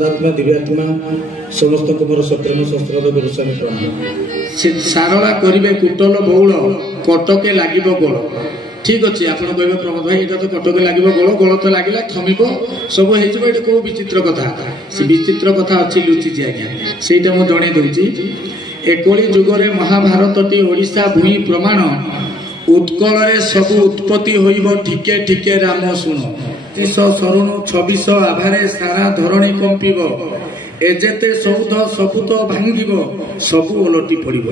शुद्धात्मा दिव्यात्मा समस्त मोर सप्रेम शस्त्र गुरुस्वामी प्रणाम। सारला करिवे कुटल बौल कटके लागिबो गोल। ठीक अच्छे आप कहे प्रमोद भाई यहाँ तो कटके लगे गोल गोल तो लगे थमिब सब हो कौ विचित्र कथा से विचित्र कथा अच्छी लुचि आज्ञा से मुझे दूची एकोली जुगरे महाभारतटी ओडिशा भूमि प्रमाण उत्कल सबु उत्पत्ति होइब ठीके ठीके राम शुण 25 सरुण 26 आभारे सारा धरणी कंपिब एजेते सौध सबु तो भांगिब सबु ओलटी पड़ब।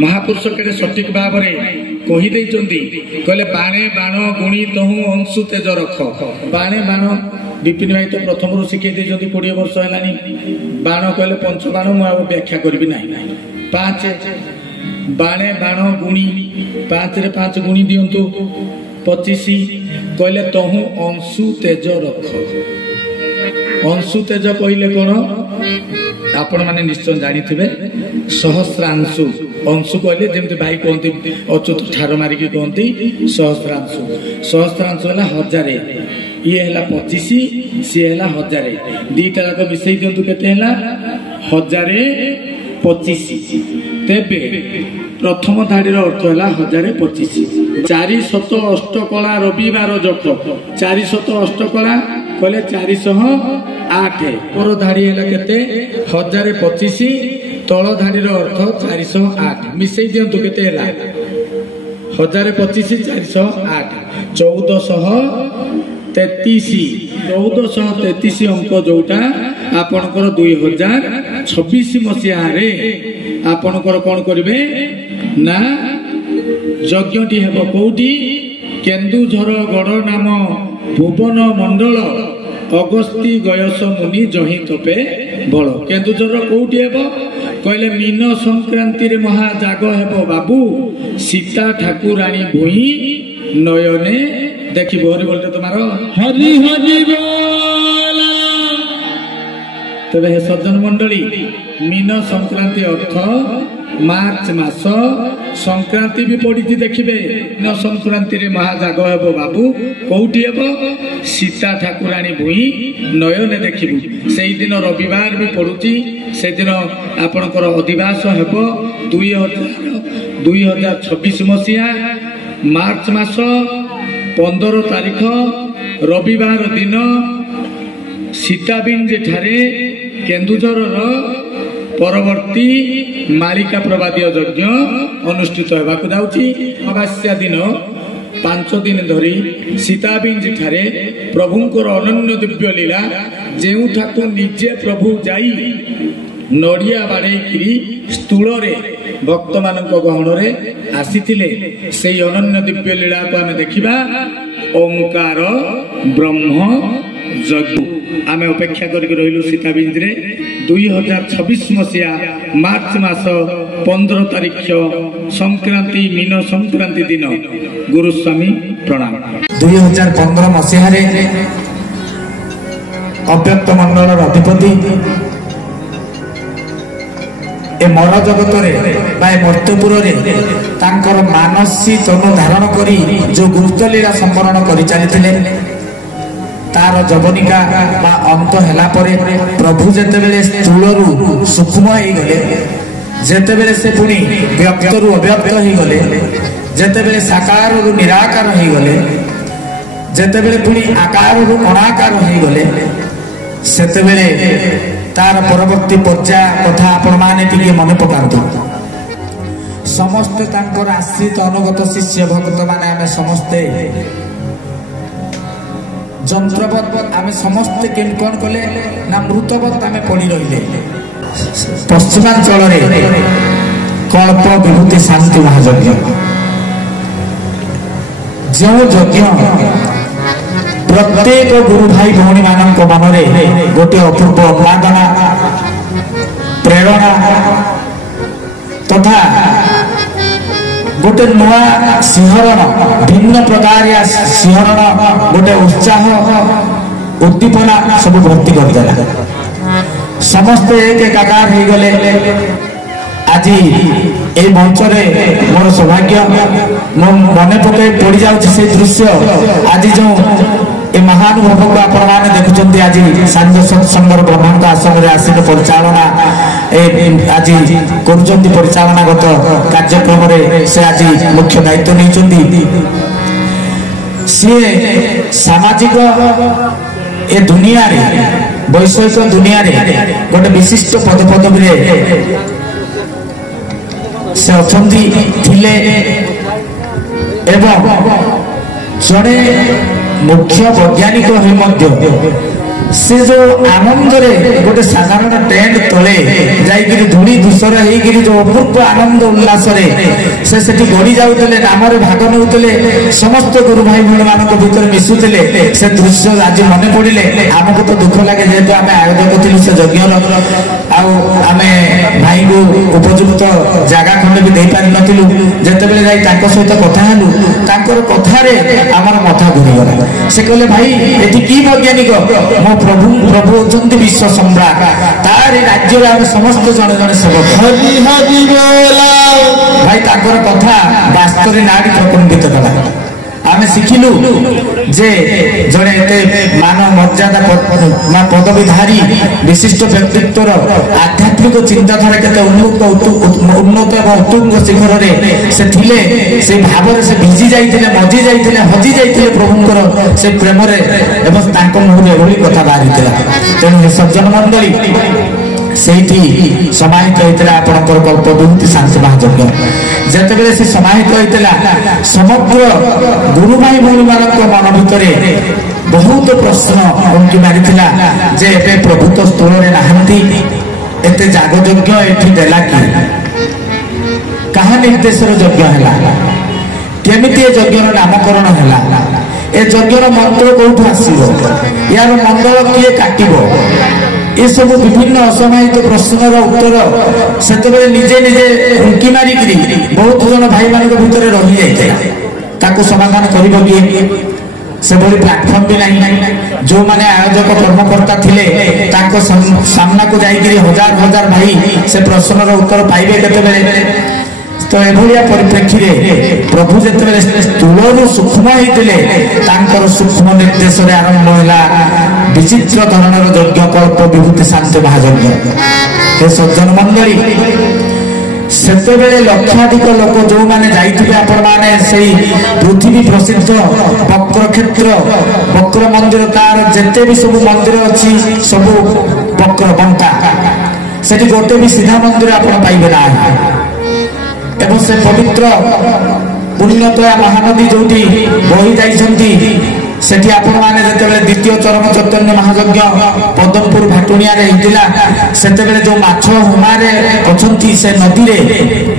महापुरुष के सठिक भाव में कही कहले बाणे बाण गुणी तहु अंशु तेज रख। बाणे बाण विपिन भाई तो प्रथम शिखे 20 वर्ष है बाण कहले पंच बाण मुझे व्याख्या करी ना 5 बाणे बाण गुणी 5 रे 5 गुणी दिंतु 25 कहले तहु अंशु तेज रख। अंशु तेज कहले कौन आपण मैंने निश्चय जानी थे सहस्रांशु अंशु कहले जमी भाई कहते अच्युत ठार मारिक कहते सहस्रांशु सहस्रांशु है 1000 ये है 25 सी है 1000 दीटा जाक मिसई दिंतु के 1025 तेबे प्रथम धाड़ी अर्थ है 1025 400 अष्टकला रविवार जख 400 अष्टकला कहले 408 पर धाड़ी है केते 1025 तल धाड़ी अर्थ 408 मिसई दिंतु केते 1025 408 1433 अंक जोटा आपणकर 2026 मसीह आपणकर कौन करेंगे ना यज्ञटी हेब कौटी केन्दुझर गड़ नाम भुवन मंडल अगस्ती गयस मुनि जही तपे बल। केन्दुझर कौटी हेब कहले मीन संक्रांति रे महाजाग हेब बाबू सीता ठाकुराणी भूई नयने देखिब हरि बोलते तुम्हारो हरि हरि बोल। तबे हे सज्जन मंडली मीन संक्रांति अर्थ मार्च मास संक्रांति भी पड़ी देखिए मीन संक्रांति रे महाजाग हेब बाबू कौटी हेब सीता ठाकुराणी भूई नयने देखिबू से दिन रविवार भी पड़ुची से दिन आपणकर अधिवास हेब 2026 मसीहा मार्च मास 15 तारीख रविवार दिन सीताबिंज ठारे केन्दुझर परवर्ती मालिका प्रवादीय यज्ञ अनुष्ठित होगाकू जाउची। अमावास्या दिन 5 दिन धरी सीताबिंज ठारे प्रभुंकर अनन्य दिव्य लीला जेउठाकू निजे प्रभु जाई नड़िया बाड़ेकिरी स्थूल भक्त मान गहन आसीथिले से अनन्य दिव्य लीला को आम देखा ओंकार ब्रह्म यज्ञ आम अपेक्षा करके रहिलु सीताबिंजरे 2026 मसीहा मार्च मास 15 तारीख संक्रांति मीन संक्रांति दिन गुरुस्वामी प्रणाम। 2015 मसीह अव्यक्त मंडल अधिपति ए मर जगत मर्त्यपुर मानसी तनु धारण करी जो गुप्तलीला संवरण कर चली तार जवनिका अंत है प्रभु जिते स्थूलू सूक्ष्म हो गले जिते से पुणी व्यक्त रु अव्यक्त हो गले जिते साकार रु निराकार हो गले जिते पुणी आकार रु अनाकार हो गले सेते तार परवर्ती पर्याय कथा आपण माने टिके मन पकांतु। समस्ते तांकर आश्रित अनुगत शिष्य भक्त माने आमे समस्ते जंत्रवत आमे समस्ते केन कोन कले ना मृतवत आमे पड़ी रहिले। पश्चिमांचल रे कल्प विभूति शांति महायज्ञ जो यज्ञ प्रत्येक गुरु भाई भौणी मान मनरे गोटे अपूर्व उन्मादना प्रेरणा तथा गोटे नुआ सिंहरण भिन्न प्रकार सिंहरण गोटे उत्साह उद्दीपना सब भर्ती करदेला। समस्ते एक एकाकार हो गले। আজি এই মঞ্চরে মোর সৌভাগ্য মো মনে পকাই পড়ি যাচ্ছে সেই দৃশ্য আজি যে ए महानुभव को आपण माने देखुचंती आज सांझ सत्संगर ब्रह्मांड आश्रम रे आसीन परिचालना आज करुचंती परिचालनागत कार्यक्रम रे से आज मुख्य दायित्व नहीं सी सामाजिक ए दुनिया रे वैषयिक दुनिया रे गोटे विशिष्ट पदपदवी रे से अछंती थिले एवं जड़े मुख्य वैज्ञानिक से जो आनंद रे गोटे साधारण टेंट तले जाइकिरी धूली धूसर होइकिरी जो अपूर्व आनंद उल्लास रे से गड़ी जाउतले नाम रे भाग नेउतले समस्त गुरु भाई भण मानक भीतर मिसुतले से दृश्य आज मने पड़िले हमको तो दुख लागे जेतो आमे आयोजक थिलु से यज्ञ आमे भाई को उपयुक्त जगह खंड भी दे पारि नथिलु जेते बेले जाई ताको सहित कथा हलु ताकर कथा रे हमर माथा घुरी गला से कहले भाई एठी की वैज्ञानिक मो प्रभु प्रभु होचंती विश्व सम्राट तारे राज्य रे हम समस्त जने जने सेवक हरि हरि बोला भाई ताकर कथा वास्तव रे नाडी प्रकंपित कला आमे सिखिलु जे जने एते मान मर्यादा पदवीधारी विशिष्ट व्यक्तित्वर आध्यात्मिक चिंताधारा केते उन्नत एवं उत्तुंग शिखर रे से थिले से भाव रे से भिजी जाइथिले मजी जाइथिले हजी जाइथिले प्रभुंकर से प्रेम रे एवं तांको मुहरे एभली कथा बाहिथिला तेनु सज्जन मंडली सेठी समाहित होइतला आपनकर कल्प विभूति शांति महायज्ञ जेते बेले से समाहित होइतला समग्र गुरु भाई भौणी मानक मन भितरे बहुत प्रश्न उनकी मारिथिला जे एबे प्रभु तो स्थूल रे नाहंती एते जाग यज्ञ एठी देला कि कहा निर्देश रो यज्ञ हैला केमिति ए यज्ञ रो नामकरण हैला ए यज्ञ रो मंत्र कोठु आसीबो यार मंडल किए काटिबो ये सब विभिन्न असमाहित प्रश्नर उत्तर से निजे निजे उंकी मारिकी बहुत जन भाई मान भीतर रही जाता समाधान कर प्लाटफर्म भी नहीं जो माने आयोजक कर्मकर्ता थिले सामना को जाइए हजार हजार भाई से प्रश्नर उत्तर पाइबे केते तो एभलिया परिप्रेक्षी रे प्रभु जेते स्थूल सूक्ष्म होते सूक्ष्म निर्देश आरंभ है विचित्र धरणर यज्ञ कल्प विभूति शांति महायज्ञ हे सज्जन मंडली सेते बेले लक्षाधिक लोक जो माने जाइथिबे आपण माने सेही पृथ्वी प्रसिद्ध वक्र क्षेत्र वक्र मंदिर तार जेते भी सब मंदिर अछि सब वक्र बंटा सेठी गोटे भी सीधा मंदिर आपण पाइबे ना एवं से पवित्र पुण्यतया महानदी जोटी बही जाइछंती सेठी आपण माने जते बेले द्वितीय चरम चैतन्य महायज्ञ पदमपुर भाटुनिया रे हितिला सेते बेले जो माछ हुमा रे अछंती से नदी रे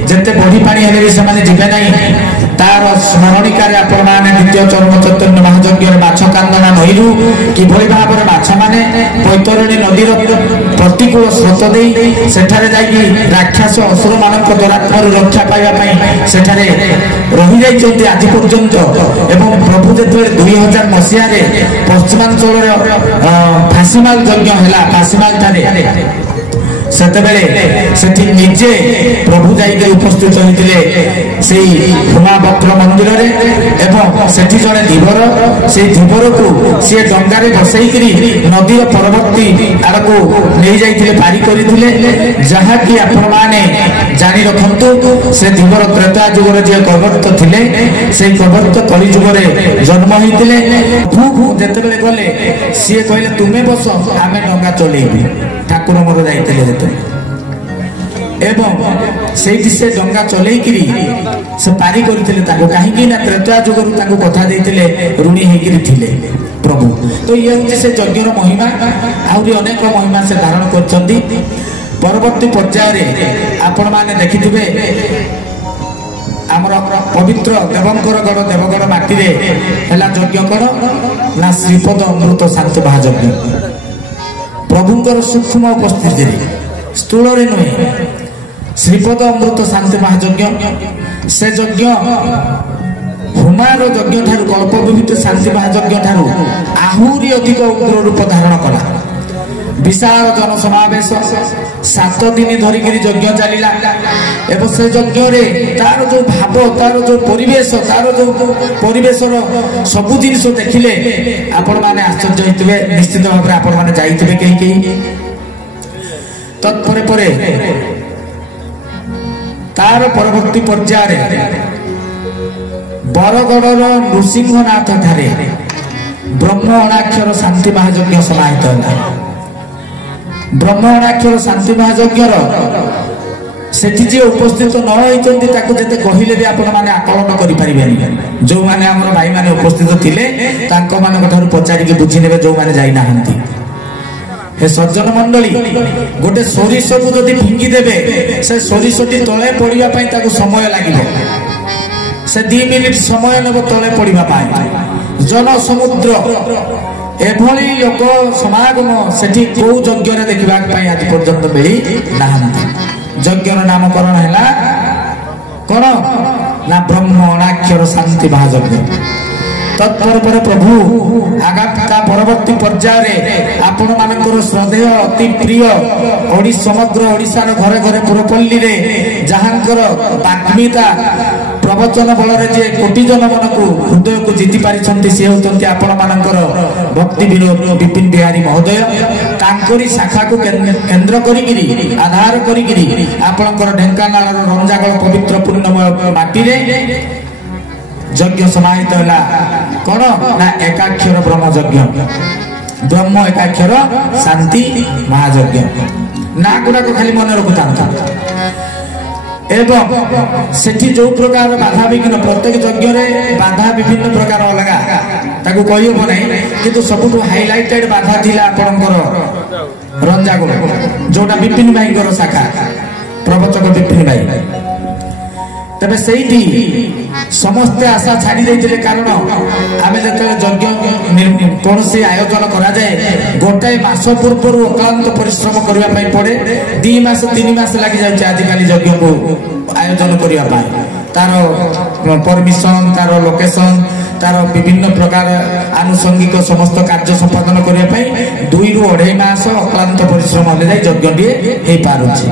जते बढी पानी हेले भी से माने जिबे नाही तार स्मरणिका रे आपण माने द्वितीय चरम चैतन्य महायज्ञ रे माछ कांदना नहिरु कि भई भाबरे माछ माने पैतरणी नदी रो प्रतिकूल स्रोत देई सेठारे जाई राक्षस असुर मानक दुरात्मार रक्षा पाइबा पई सेठारे रही जाइछंती आज पर्यंत एवं प्रभु जते 2000 मसीहा रे पश्चिमांचल फासीमाल यज्ञ हैला फासीमाल थारे सेते बेले सेठी निजे प्रभु जाइके उपस्थित होइतिले सेही हुमा वक्र मंदिर रे एवं सेठी जने धीवर से धीवर को से डंगा रे बसैकरी नदी रो परवर्ती आड़को नै जाइतिले पारी करितिले जहा कि आपण माने जानि रखंतु से धीवर त्रेता युग रे जे कवर्त थिले से कवर्त कलि युग रे जन्म होइतिले भू जेते बेले गले से कहले तुमे बस आमे डंगा चलेबी ठाकुर मोर जाइतिले एवं से डंगा चलैकिरी से पारी करथिले ताको काहे कि ना त्रेता जुगरु ताको कथा देथिले ऋणी हेकिरी थिले प्रभु तो ये होचे से यज्ञर महिमा आउरी अनेक महिमा से धारण करछंती परवर्ती पर्याय रे आपण माने देखिथिबे आमर पवित्र देवंकर गढ़ देवगढ़ माटी रे हला यज्ञ करो ना श्रीपद अमृत शांति महायज्ञ प्रभुंकर सूक्ष्म उपस्थिति रे स्थूल रे नुहे श्रीपद अमृत शांति महायज्ञ से यज्ञ हुमार यज्ञ ठारू कल्प विभूति शांति महायज्ञ ठारू आहुरी अधिक उग्र रूप धारण कला विशाल जन समावेश 7 दिन धरिकी यज्ञ चलिला এবং ସେ ଯଜ୍ଞରେ ତାର ଯୋଉ ଭାବ, ତାର ଯୋଉ ପରିବେଶ, ତାର ଯୋଉ ପରିବେଶର ସବୁ ଜିନିଷ ଦେଖିଲେ ଆପଣମାନେ ଆଶ୍ଚର୍ଯ୍ୟ ହେଇଥିବେ। ନିଶ୍ଚିତ ଭାବରେ ଆପଣମାନେ ଯାଇଥିବେ କେହି କେହି। ତତ୍ପରେ ପରେ ତାର ପରବର୍ତ୍ତୀ ପର୍ଯ୍ୟାୟରେ ବରଗଡ଼ର ନୃସିଂହନାଥ ଠାରେ ବ୍ରହ୍ମ ଅଣାକ୍ଷର ଶାନ୍ତି ମହାଯଜ୍ଞ ସମାହିତ ହେଲା। ବ୍ରହ୍ମ ଅଣାକ୍ଷର ଶାନ୍ତି ମହାଯଜ୍ଞର ସେଠି ଯିଏ ଉପସ୍ଥିତ ନ ହୋଇଛନ୍ତି ତାକୁ ଯେତେ କହିଲେ ବି ଆପଣମାନେ ଆକଳନ କରିପାରିବେନି। ଯୋଉମାନେ ଆମର ଭାଇମାନେ ଉପସ୍ଥିତ ଥିଲେ ତାଙ୍କ ମାନଙ୍କ ଠାରୁ ପଚାରିକି ବୁଝିନେବେ ଯୋଉମାନେ ଯାଇନାହାନ୍ତି। हे सज्जन मंडली गोटे सोरिष को जदि फिंगी देवे से सोरिषटी तले पड़िया पाई ताको समय लागिबो। से 2 मिनिट समय नेब तले पड़िबा पाई। जन समुद्र एभली लोक समागम सेठी को यज्ञ रे देखिबा पाई आज पर्यंत मिली नाहंती। यज्ञर नामकरण हैला कोन ना ब्रह्म अणाक्षर शांति महायज्ञ। तत्पर पर प्रभु आगाता परवर्ती पर्याय आपण मानकर श्रद्धेय अति प्रिय ओडी समग्र ओडिशार घरे घरे पुरपल्ली रे जहांकर बाग्मीता प्रवचन बल जे कोटि जन मन को हृदय को जीति पारिछंती से होतंती आपण मानकर भक्ति विनोद विपिन बिहारी महोदय। तांकरी शाखा को केंद्र करिगिरी आधार करिगिरी आपणकर ढेंकानाल रंजागल पवित्र पुण्यमय माटी रे यज्ञ समाहित होला। कोन ना एकाक्षर ब्रह्म यज्ञ, ब्रह्म एकाक्षर शांति महायज्ञ। ना गुडा को खाली मन रखुता एवं सेठी जो प्रकार बाधा विघ्न प्रत्येक यज्ञ रे बाधा विभिन्न प्रकार अलगा ताकू कहिबो नै, किंतु सबुठु हाइलाइटेड बाधा थिला आपनकर रंजागुल जोटा विपिन भाईकर शाखा प्रवचक विपिन भाई। तबे सेठी समस्त आशा छाड़ी देते कारण आम जो यज्ञ कौन से आयोजन करा जाए गोटाए मास पूर्व अक्लांत परिश्रम करने पड़े। 2 मास 3 मास लग जाए आजिकल यज्ञ को आयोजन करने तार परमिशन तार लोकेशन तार विभिन्न प्रकार आनुषंगिक समस्त कार्य संपादन करने 2 ରୁ 2.5 मास अक्लांत परिश्रम अनुसार यज्ञ हो पारुछि।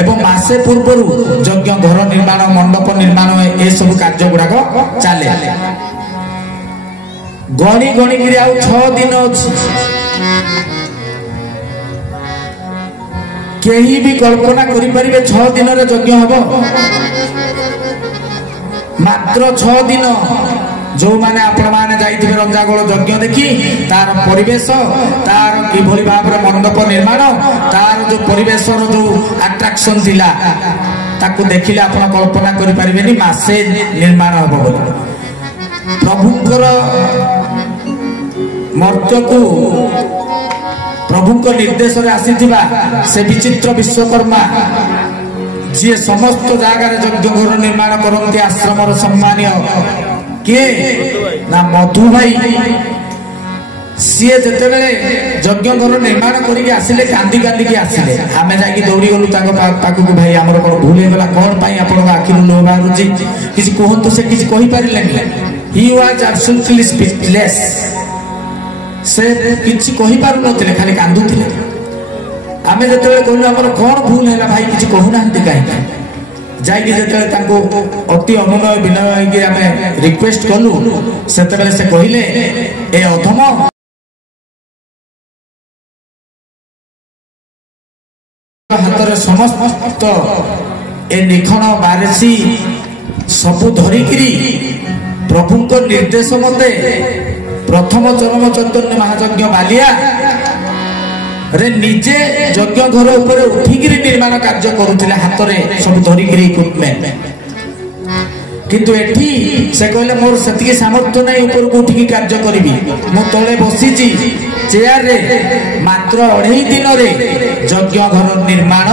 एवं मासे पूर्व यज्ञ घर निर्माण मंडप निर्माण ए सब कार्य गुड़ाक चले। गणी गणी कि 6 दिन अच्छी केही भी कल्पना करें 6 दिन यज्ञ हम मात्र 6 दिन। जो माने आपण माने जाइथिबे रंजागोल यज्ञ देखी तार परिवेश तार किभली भाव मंडप निर्माण तार जो परिवेश जो अट्रैक्शन थिला ताकू देखिले आपण कल्पना करि परिबेनी मासे निर्माण हबो बोली। प्रभुंकर मर्त्य को प्रभुंकर निर्देश रे आसीथिबा से विचित्र विश्वकर्मा जे समस्त जगार यज्ञ घर निर्माण करंती आश्रमर सम्मानीय किए ना मधु भाई सी जिते यज्ञ घर निर्माण करके आसिले कांदी कांदी की आसिले आमे जाकी दौड़ी गलु पाखक भाई आमर कौन भूल होगा कौन आप आखिर लुह बाहर किसी कहतु से किसी कहि पारिलेनी। He was absolutely speechless. से किसी कहि पारु नथिले खाली कांदुथिले। आमे जते कहलु आमर कौन भूल है भाई किसी कहूनांती काहे जाइए जो अति अनुनय विनय आम रिक्वेस्ट कलु से कहले ए अधम हाथ समस्त ए निखण बारेसी सबु धरिकी प्रभु निर्देश मते प्रथम चरम चैतन्य महायज्ञ बालिया रे निजे यज्ञ घर ऊपर उठिकी निर्माण कार्य करुले हाथ में सब धरिकी इक्विपमेंट। किंतु एठी से कहले मोर सेतिके सामर्थ्य नहीं ऊपर को उठिकी कार्य करी मु तले बसीची चेयर रे मात्र 2.5 दिन रे यज्ञ घर निर्माण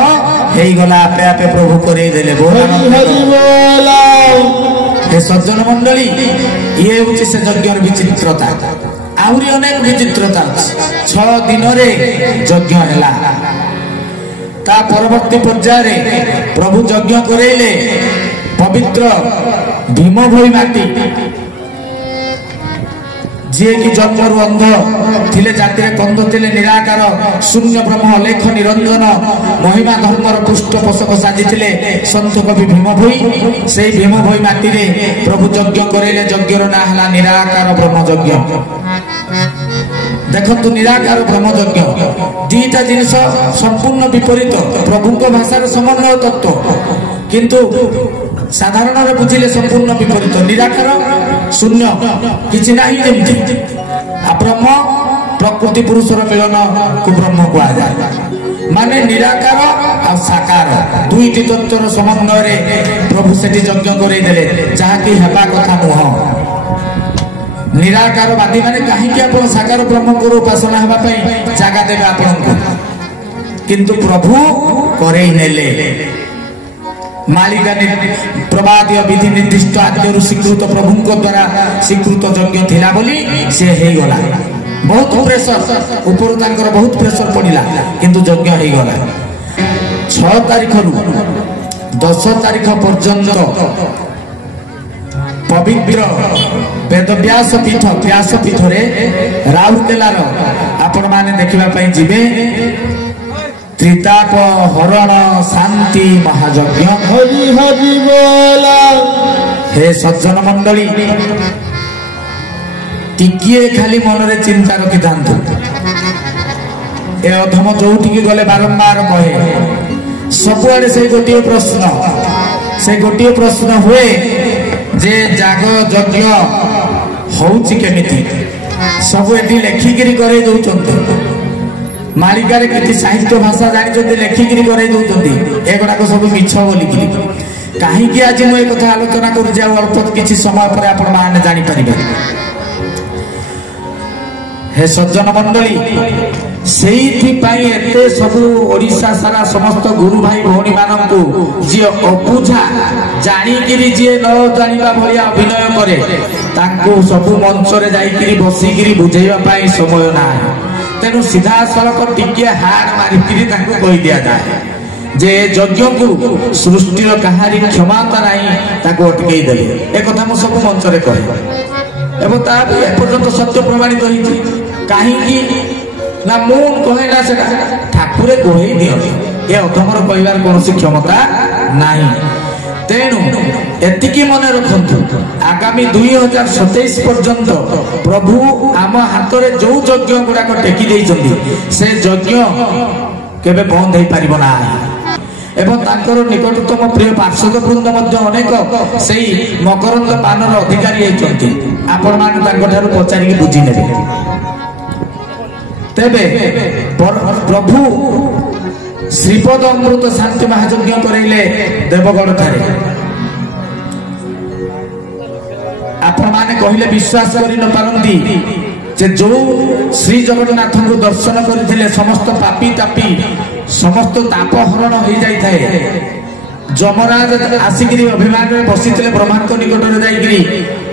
हे गला आपे आपे प्रभु करे देले। हे सज्जन मंडली ये होची से यज्ञ विचित्रता आहुरी अनेक विचित्रता 6 दिन रे यज्ञ हैला। ता परवर्ती पर्याय प्रभु यज्ञ करेले पवित्र भीम भई माटी ଯିଏ କି ଜନ୍ମରୁ ଅନ୍ଧ ଥିଲେ, ଜାତିରେ କନ୍ଧ ଥିଲେ, ନିରାକାର ଶୂନ୍ୟ ବ୍ରହ୍ମ ଅଲେଖ ନିରଞ୍ଜନ ମହିମା ଧର୍ମର ପୃଷ୍ଠପୋଷକ ସାଜିଥିଲେ ସନ୍ଥ କବି ଭୀମ ଭୋଇ। ସେଇ ଭୀମ ଭୋଇ ମାଟିରେ ପ୍ରଭୁ ଯଜ୍ଞ କରେଇଲେ। ଯଜ୍ଞର ନାଁ ହେଲା ନିରାକାର ବ୍ରହ୍ମ ଯଜ୍ଞ। ଦେଖନ୍ତୁ, ନିରାକାର ବ୍ରହ୍ମ ଯଜ୍ଞ ଦିଟା ଜିନିଷ ସମ୍ପୂର୍ଣ୍ଣ ବିପରୀତ। ପ୍ରଭୁଙ୍କ ଭାଷାର ସମନ୍ୱୟ ତତ୍ତ୍ୱ, କିନ୍ତୁ ସାଧାରଣରେ ବୁଝିଲେ ସମ୍ପୂର୍ଣ୍ଣ ବିପରୀତ। ନିରାକାର ଶୂନ୍ୟ, କିଛି ନାହିଁ ଯେମିତି। ବ୍ରହ୍ମ ପ୍ରକୃତି ପୁରୁଷର ମିଳନକୁ ବ୍ରହ୍ମ କୁହାଯାଏ। ମାନେ ନିରାକାର ଆଉ ସାକାର ଦୁଇଟି ତତ୍ତ୍ୱର ସମନ୍ୱୟରେ ପ୍ରଭୁ ସେଠି ଯଜ୍ଞ କରେଇ ଦେଲେ, ଯାହାକି ହେବା କଥା ନୁହଁ। ନିରାକାରବାଦୀ ମାନେ କାହିଁକି ଆପଣ ସାକାର ବ୍ରହ୍ମଙ୍କର ଉପାସନା ହେବା ପାଇଁ ଜାଗା ଦେବେ ଆପଣଙ୍କୁ, କିନ୍ତୁ ପ୍ରଭୁ କରେଇ ନେଲେ। ମାଳିକା ପ୍ରବାଦୀୟ ବିଧି ନିର୍ଦ୍ଦିଷ୍ଟ ଆଦ୍ୟରୁ ସ୍ୱୀକୃତ ପ୍ରଭୁଙ୍କ ଦ୍ୱାରା ସ୍ୱୀକୃତ ଯଜ୍ଞ ଥିଲା ବୋଲି ସେ ହେଇଗଲା। ବହୁତ ପ୍ରେସର ଉପରୁ ତାଙ୍କର ବହୁତ ପ୍ରେସର ପଡ଼ିଲା, କିନ୍ତୁ ଯଜ୍ଞ ହେଇଗଲା। 6 ତାରିଖରୁ 10 ତାରିଖ ପର୍ଯ୍ୟନ୍ତ ପବିତ୍ର ବେଦବ୍ୟାସ ପୀଠ ବ୍ୟାସପୀଠରେ ରାଉରକେଲାର ଆପଣମାନେ ଦେଖିବା ପାଇଁ ଯିବେ। ତ୍ରିତାପ ହରଣ ଶାନ୍ତି ମହାଯଜ୍ଞ। ହରି ହରି ବୋଲା। ହେ ସଜ୍ଜନ ମଣ୍ଡଳୀ, ଟିକିଏ ଖାଲି ମନରେ ଚିନ୍ତା ରଖିଥାନ୍ତୁ। ଏ ଅଧମ ଯୋଉଠିକି ଗଲେ ବାରମ୍ବାର କହେ, ସବୁଆଡେ ସେଇ ଗୋଟିଏ ପ୍ରଶ୍ନ, ସେ ଗୋଟିଏ ପ୍ରଶ୍ନ ହୁଏ ଯେ ଯାଗ ଯଜ୍ଞ ହଉଛି କେମିତି? ସବୁ ଏଠି ଲେଖିକିରି କରେଇ ଦଉଛନ୍ତି। ମାଳିକାରେ କିଛି ସାହିତ୍ୟ ଭାଷା ଜାଣିଛନ୍ତି, ଲେଖିକିରି କରେଇ ଦଉଛନ୍ତି। ଏଗୁଡାକ ସବୁ ମିଛ ବୋଲିକିରି। କାହିଁକି ଆଜି ମୁଁ ଏ କଥା ଆଲୋଚନା କରୁଛି, ଆଉ ଅଳ୍ପ କିଛି ସମୟ ପରେ ଆପଣ ମାନେ ଜାଣିପାରିବେ। ହେ ସଜ୍ଜନ ମଣ୍ଡଳୀ, ସେଇଥିପାଇଁ ଏତେ ସବୁ ଓଡ଼ିଶା ସାରା ସମସ୍ତ ଗୁରୁ ଭାଇ ଭଉଣୀ ମାନଙ୍କୁ ଯିଏ ଅବୁଝା, ଜାଣିକିରି ଯିଏ ନ ଜାଣିବା ଭଳିଆ ଅଭିନୟ କରେ, ତାଙ୍କୁ ସବୁ ମଞ୍ଚରେ ଯାଇକିରି ବସିକିରି ବୁଝେଇବା ପାଇଁ ସମୟ ନାହିଁ। ତେଣୁ ସିଧାସଳଖ ଟିକିଏ ହାଡ଼ ମାରିକିରି ତାଙ୍କୁ କହି ଦିଆଯାଏ ଯେ ଯଜ୍ଞକୁ ସୃଷ୍ଟିର କାହାରି କ୍ଷମତା ନାହିଁ, ତାକୁ ଅଟକେଇ ଦେଲେ। ଏ କଥା ମୁଁ ସବୁ ମଞ୍ଚରେ କହେ ଏବଂ ତା ଏପର୍ଯ୍ୟନ୍ତ ସତ୍ୟ ପ୍ରମାଣିତ ହେଇଛି। କାହିଁକି ନା ମୁଁ କହେ ନା, ସେଟା ଠାକୁରେ କହି ଦିଅନ୍ତି। ଏ ଅଧମର କହିବାର କୌଣସି କ୍ଷମତା ନାହିଁ। ତେଣୁ ଏତିକି ମନେ ରଖନ୍ତୁ, ଆଗାମୀ 2027 ପର୍ଯ୍ୟନ୍ତ ପ୍ରଭୁ ଆମ ହାତରେ ଯୋଉ ଯଜ୍ଞ ଗୁଡାକ ଟେକି ଦେଇଛନ୍ତି, ସେ ଯଜ୍ଞ କେବେ ବନ୍ଦ ହେଇପାରିବ ନାହିଁ। ଏବଂ ତାଙ୍କର ନିକଟତମ ପ୍ରିୟ ପାର୍ଷଦ ବୃନ୍ଦ ମଧ୍ୟ ଅନେକ ସେଇ ମକରନ୍ଦ ପାନର ଅଧିକାରୀ ହେଇଛନ୍ତି। ଆପଣମାନେ ତାଙ୍କଠାରୁ ପଚାରିକି ବୁଝି ନେବେ। ତେବେ ପ୍ରଭୁ ଶ୍ରୀପଦ ଅମୃତ ଶାନ୍ତି ମହାଯଜ୍ଞ କରେଇଲେ ଦେବଗଡ଼ ଠାରେ। ଆପଣମାନେ କହିଲେ ବିଶ୍ୱାସ କରି ନ ପାରନ୍ତି ଯେ ଯୋଉ ଶ୍ରୀ ଜଗନ୍ନାଥଙ୍କୁ ଦର୍ଶନ କରିଥିଲେ ସମସ୍ତ ପାପି ତାପି ସମସ୍ତ ତାପ ହରଣ ହେଇଯାଇଥାଏ। ଯମରାଜ ଆସିକିରି ଅଭିମାନରେ ବସିଥିଲେ ବ୍ରହ୍ମାଙ୍କ ନିକଟରେ ଯାଇକିରି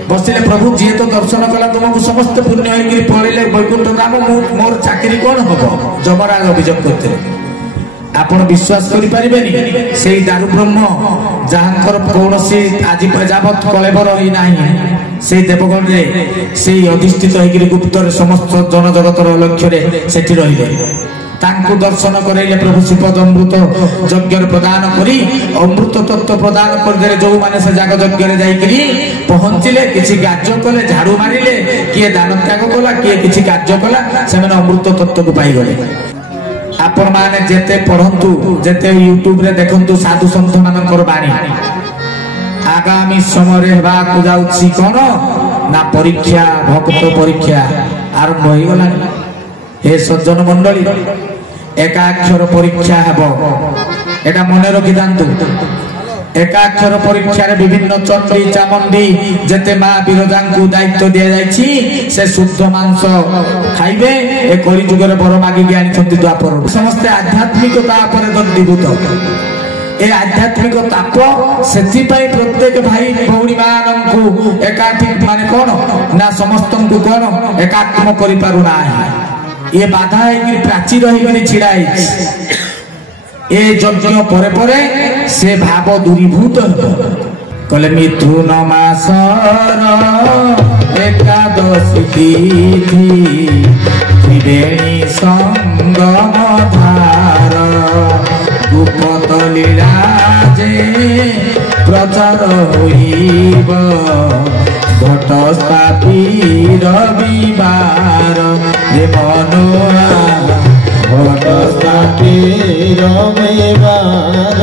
ବସିଲେ, ପ୍ରଭୁ ଯିଏ ତ ଦର୍ଶନ କଲା ତୁମକୁ ସମସ୍ତ ପୁଣ୍ୟ ହେଇକିରି ପଳେଇଲେ ବୈକୁଣ୍ଠ ଧାମ, ମୋର ଚାକିରି କଣ ହବ? ଯମରାଜ ଅଭିଯୋଗ କରିଥିଲେ। ଆପଣ ବିଶ୍ୱାସ କରିପାରିବେନି, ସେଇ ଦାରୁ ବ୍ରହ୍ମ ଯାହାଙ୍କର କୌଣସି ଆଜି ଯାବତ କଳେବର ହେଇନାହିଁ, ସେଇ ଦେବଗଣରେ ସେଇ ଅଧିଷ୍ଠିତ ହେଇକିରି ଗୁପ୍ତରେ ସମସ୍ତ ଜନଜଗତର ଲକ୍ଷ୍ୟରେ ସେଠି ରହିଲେ। ତାଙ୍କୁ ଦର୍ଶନ କରାଇଲେ ପ୍ରଭୁ ଶ୍ରୀପଦ ଅମୃତ ଯଜ୍ଞରେ ପ୍ରଦାନ କରି ଅମୃତ ତତ୍ତ୍ୱ ପ୍ରଦାନ କରିଦେଲେ। ଯୋଉମାନେ ସେ ଯାଗ ଯଜ୍ଞରେ ଯାଇକିରି ପହଞ୍ଚିଲେ, କିଛି କାର୍ଯ୍ୟ କଲେ, ଝାଡୁ ମାରିଲେ, କିଏ ଦାନ ତ୍ୟାଗ କଲା, କିଏ କିଛି କାର୍ଯ୍ୟ କଲା, ସେମାନେ ଅମୃତ ତତ୍ତ୍ୱକୁ ପାଇଗଲେ। ଆପଣ ମାନେ ଯେତେ ପଢନ୍ତୁ, ଯେତେ ୟୁଟ୍ୟୁବରେ ଦେଖନ୍ତୁ ସାଧୁ ସନ୍ଥ ମାନଙ୍କର ବାଣୀ, ଆଗାମୀ ସମୟରେ ହେବାକୁ ଯାଉଛି କଣ ନା ପରୀକ୍ଷା, ଭକ୍ତ ପରୀକ୍ଷା ଆରମ୍ଭ ହେଇଗଲାଣି। हे सज्जन मंडली एकाक्षर परीक्षा हेब एटा मने रखि दांतु। एकाक्षर परीक्षा रे विभिन्न चंडी चामुंडी जेते मां बिरजा को दायित्व दिया जायछि से शुद्ध मांस खाइबे। ए कली जुगर बर मागी आनी छथि द्वापर समस्त आध्यात्मिकता पर दंडीभूत। ए आध्यात्मिक ताप सेथि पई प्रत्येक भाई भौणी माननकु एकाठी माने कोन ना समस्तनकु कोन एकात्म करि पारु ना। ये बाधा है प्राचीर छिड़ा ए यज्ञ परे परे से भाव दूरीभूत କହିଲେ ମିଥୁନ ମାସର ଏକାଦଶୀ ତିଥି ତ୍ରିବେଣୀ ସଙ୍ଗମ ଧାର ଗୁପ୍ତ ଲୀଳା ଯେ ପ୍ରଚାର ହୋଇବ ଘଟ ସ୍ଥାପି ରବିବାର ରେ ମନୁଆ ঘট স্থাপি রবিবার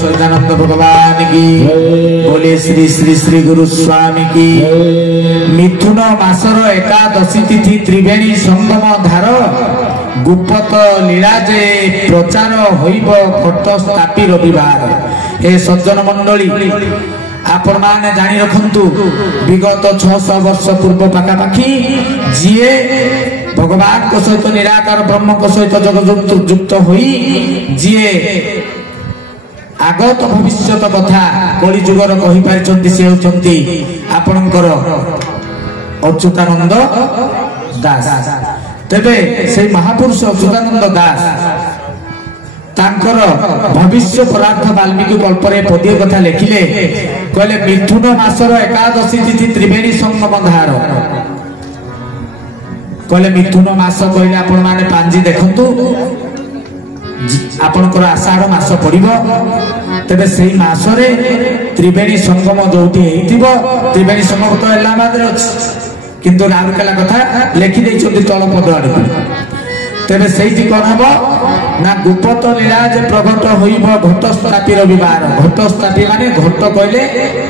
सच्चिदानंद भगवान की बोले श्री श्री श्री गुरु स्वामी की मिथुन मासर एकादशी तिथि त्रिवेणी संगम धार गुप्त लीला जे प्रचार होइब घट स्थापी रविवार। ए सज्जन मंडली आपण माने जानी रखंतु विगत 600 वर्ष पूर्व पाखापाखि जीए भगवान को सहित निराकार ब्रह्म को सहित जगत युक्त होई जीए आगत भविष्यत कथा कली जुगर कहि पारिचंती से होचंती आपनकर अच्युतानंद दास। तेबे से महापुरुष अच्युतानंद दास तांकर भविष्य परार्थ वाल्मीकि कल्परे पदीय कथा लिखिले कहले मिथुन मासर एकादशी तिथि त्रिवेणी संगम धार कहले मिथुन मास कहले आपण माने पांजी देखंतु आपनकर आषाढ़ मास पड़िबो तेबे सेही मासरे त्रिवेणी संगम जोठी हेतिबो त्रिवेणी संगम तो इलाहाबाद रे अछि किंतु राउरकेला कथा लेखि दैछथि तळपद आडे तेबे सेही कोन हबो ना गुप्त लीला जे प्रकट होइबो घट स्थापी रविवार। घट स्थापी माने घट कहले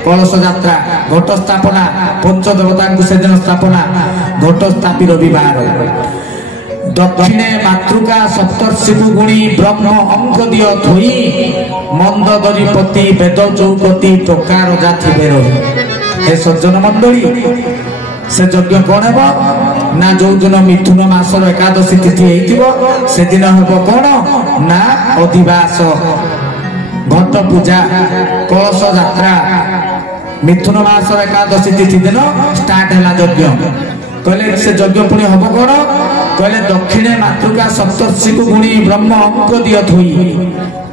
कलश यात्रा घट स्थापना पंच देवता को सेदिन स्थापना घट स्थापी रविवार। दक्षिणे मातृका सप्तर्षि गुणी ब्रह्म अंक दिय थोई मंददरीपति वेद चौकती टोका रजा थिबे रही। हे सज्जन मंडली से यज्ञ कौन हेबो ना जो दिन मिथुन मासर एकादशी तिथि हेतिबो से दिन हेबो कौन ना अधिवास घट पूजा कलश यात्रा मिथुन मासर एकादशी तिथि दिन स्टार्ट हैला यज्ञ। कहले से यज्ञ पुणी हबो कौन कहले दक्षिणे मातृका सप्तर्षि गुणी ब्रह्म अंक दिय थोई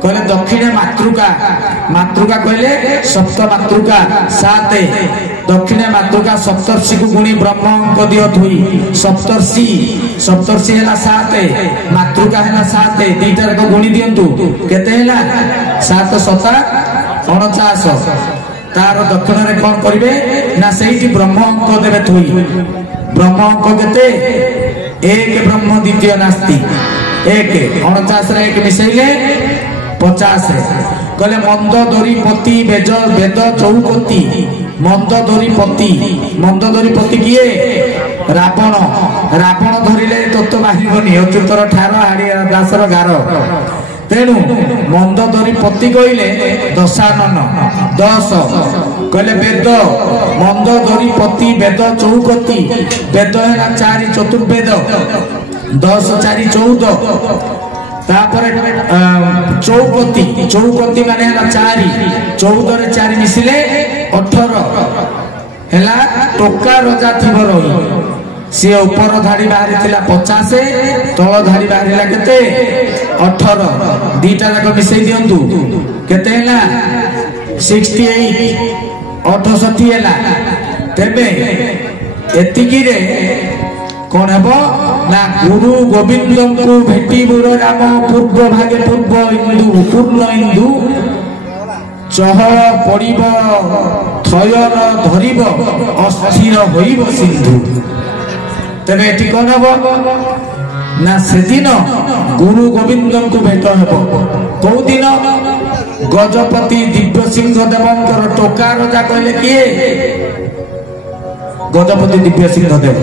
कहले दक्षिणे मातृका मातृका कहले सप्त मातृका साते दक्षिणे मातृका सप्तर्षि गुणी ब्रह्म अंक दिय थोई सप्तर्षि सप्तर्षि हैला साते मातृका हैला साते दीटा को गुणी दियंतु केते हैला 7 7 49 तार दक्षिण रे कोन करिवे ना सेही ब्रह्म अंक देबे थोई ब्रह्म अंक केते एक ब्रह्म द्वितीय नास्ति एक 49 रे एक मिसैले 50 कहले मंदोदरी पति वेद चौकती मंदोदरी पति किए रावण रावण धरिले तत्व बाहिबनी अच्युतर ठार हाड़िया दासर गार तेणु मंदोदरी पति कहले दशानन 10 कहले वेद मंदोदरी पति वेद चौकती वेद है 4 चतुर्वेद 10 4 14 तापर चौकती माने 4 14 रे 4 मिसिले 18 हैला टोका रजा थिबो रही सी ऊपर धाड़ी बाहरी थिला 50 तळ धाड़ी बाहरीला केते 18 दीटा जाक मिसई दियंतु केते हैला 68 68 हैला तेबे एतिकी रे कोन हेबो ना गुरु गोविंद को भेटी बुर राम पूर्व भागे पूर्व इंदु पूर्ण इंदु चहल पड़िब थयन धरिब अस्थिर होइब सिंधु। तेबे एटी कोन हेबो ना सेदिन गुरु गोविंद को भेट हेबो को दिन गजपति दिव्य सिंह देवंकर टोका रजा कहले किए गजपति दिव्य सिंह देव